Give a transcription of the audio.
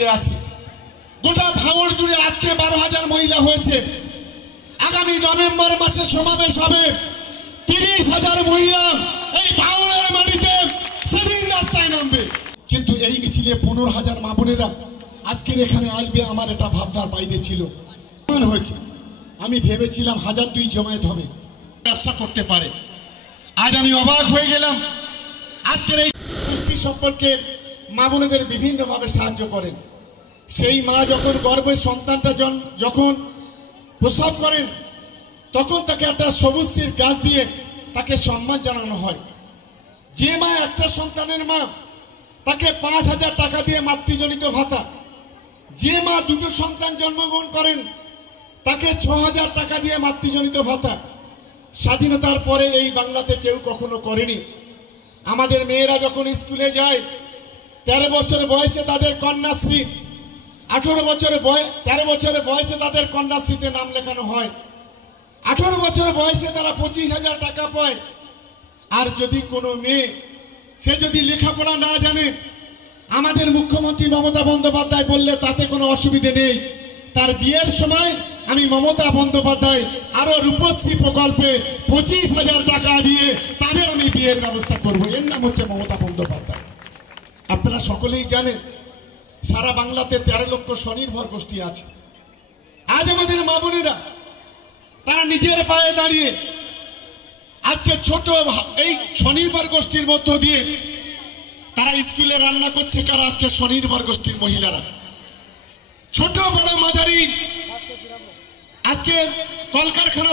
আজকে আছে। গোটা ভাঙড় জুড়ে আজকে 12,000 মহিলা হয়েছে। আগামী নভেম্বর মাসে সমাবেশ হবে, 30,000 মহিলা এই ভাঙড়ের মাটিতে সেদিন রাস্তায় নামবে। কিন্তু এই মিছিলে 15,000 মা বোনেরা আজকের এখানে আসবে, আমার এটা ভাবনার বাইরে ছিল। হয়েছে আমি ভেবেছিলাম 1,002 জমায়েত হবে, ব্যবসা করতে পারে। আজ আমি অবাক হয়ে গেলাম। আজকের এই পুষ্টি সম্পর্কে মা বোনেদের বিভিন্নভাবে সাহায্য করেন। সেই মা যখন গর্ভের সন্তানটা যখন প্রসব করেন, তখন তাকে একটা সবুজ শির গাছ দিয়ে তাকে সম্মান জানানো হয়। যে মা একটা সন্তানের মা, তাকে 5,000 টাকা দিয়ে মাতৃজনিত ভাতা। যে মা দুটো সন্তান জন্মগ্রহণ করেন, তাকে 6,000 টাকা দিয়ে মাতৃজনিত ভাতা। স্বাধীনতার পরে এই বাংলাতে কেউ কখনো করেনি। আমাদের মেয়েরা যখন স্কুলে যায়, 13 বছর বয়সে তাদের কন্যাশ্রী, 13 বছর বয়সে তাদের কন্যাশ্রীতে নাম লেখানো হয়। 18 বছর বয়সে তারা 25,000 টাকা পায়। আর যদি কোনো মেয়ে সে যদি লেখাপড়া না জানে, আমাদের মুখ্যমন্ত্রী মমতা বন্দ্যোপাধ্যায় বললে তাতে কোনো অসুবিধে নেই। তার বিয়ের সময় আমি মমতা বন্দ্যোপাধ্যায় আরো রূপশ্রী প্রকল্পে 25,000 টাকা দিয়ে তাদের আমি বিয়ের ব্যবস্থা করব। এর নাম হচ্ছে মমতা বন্দ্যোপাধ্যায়। আপনারা সকলেই জানেন, সারা বাংলাতে 13 লক্ষ স্বনির্ভর গোষ্ঠী আছে। আজ আমাদের মা বোনেরা তারা নিজের পায়ে দাঁড়িয়ে আজকে ছোট এই স্বনির্ভর গোষ্ঠীর মধ্য দিয়ে তারা স্কুলে রান্না করছে। কারা? আজকে স্বনির্ভর গোষ্ঠীর মহিলারা। ছোট বড় মাঝারি আজকে কলকারখানা